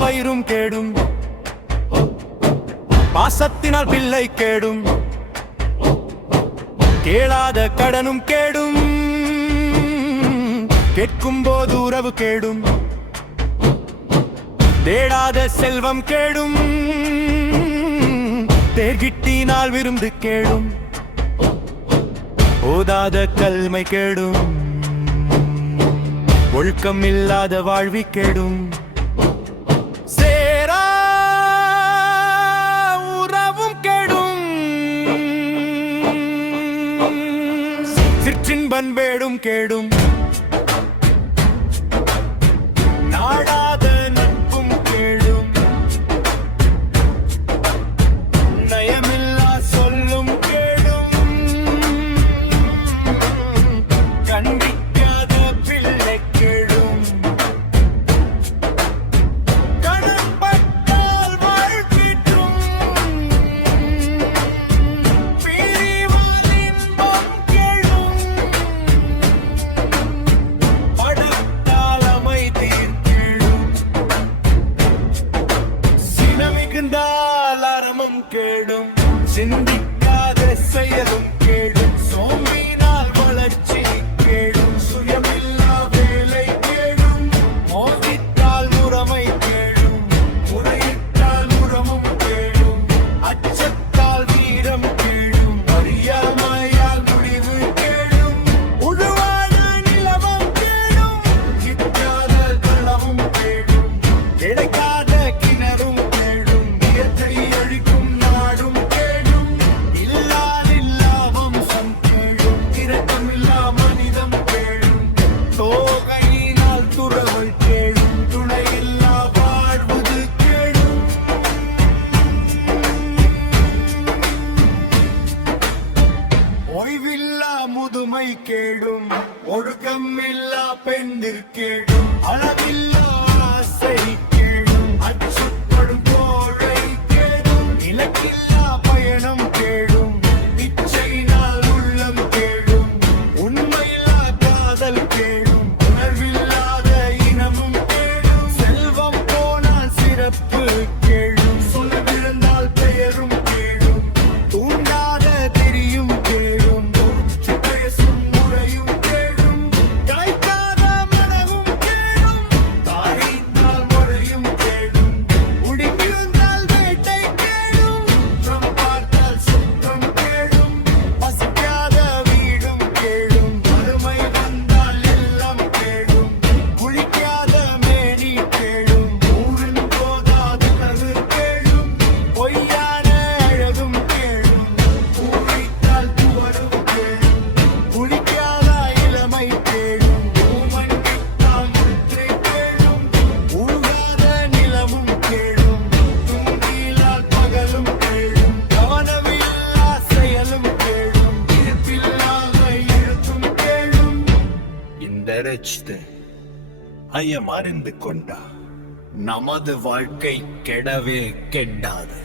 பயிரும் கேடும், பாசத்தினால் பிள்ளை கேடும், கேளாத கடனும் கேடும், கேட்கும் போது உறவு கேடும், தேடாத செல்வம் கேடும், தேர்கிட்டினால் விருந்து கேடும், ஓதாத கல்மை கேடும், ஒழுக்கம் இல்லாத வாழ்வி கேடும், சேரா உறவும் கேடும், சிற்றின்பன் வேடும் கேடும், நாடாத நட்பும் கேடும், நயமில்லா சொல்லும் கேடும், கண்டிக்காத பிள்ளை கேடும், கடன்பட்டால் வாழ்விற்றும், பிரிவால் இன்பம் கேடும், படுத்தால் அமைதி கேடும், சினமிகுந்தால் அறமும் கேடும், சிந்திக்காத செயலும் கேடும், சோம்பினால் வளர்ச்சி கேடும், சுயமில்லா வேலை கேடும், மோதித்தால் முறைமை கேடும், முறையிட்டால் முறமும் கேடும், அச்சத்தால் வீரம் கேடும், அறியாமையால் முடிவு கேடும், உழுவாத நிலவம் கேடும், கிட்டாத களமும் கேடும், கிடைக்காத கிணறும் கேடும், இயற்கை அழிக்கும் நாடும் கேடும், இல்லாதில்லா வம்சம் கேடும், இரக்கமில்லா மனிதம் கேடும், தோகையினால் துறவல் கேடும், துணையில்லா வாழ்வது கேடும், ஓய்வில்லா முதுமை கேடும், ஒழுக்கம் இல்லா பெண்ணிற் கேடும், அளவில்லா ஆசை கேடும், அச்சுப்படும் கோழை கேடும், இலக்கில்லா பயணம் கேடும், இச்சையினால் உள்ளம் கேடும், உண்மையில்லா காதல் கேடும், உணர்வில்லாத இனமும் கேடும், செல்வம் போனால் சிறப்பு கேடும், சொல்ல விழுந்தால் பெயரும் கேடும், தூண்டாத தெரியும் கேடும், பேசும் முறையும் கேடும், காய்க்காத மனமும் கேடும், தாயினால் முறையும் கேடும், உடிக்கிருந்தால் வேட்டை கேடும், குற்றம் பார்த்தால் சுத்தம் கேடும், பசிக்காத வீடும் கேடும், வறுமை வந்தால் எல்லாம் கேடும், குளிக்காத மேனி கேடும், ஊரின் போதாத கரு கேடும், பொய்யான அழகும் கேடும், பூரித்தால் துவரும் கேடும், குளிக்காத இளமை கேடும், ஊமன் கிட்டால் முற்றை கேடும், உழுகாத நிலமும் கேடும், துங்கிலால் பகலும் கேடும், கவனமில்லா செயலும் கேடும், இருப்பில்லாத எழுத்தும் கேடும். இந்த ரச்சித்து ஐயம் அறிந்து கொண்டா நமது வாழ்க்கை கெடவே கெடாது.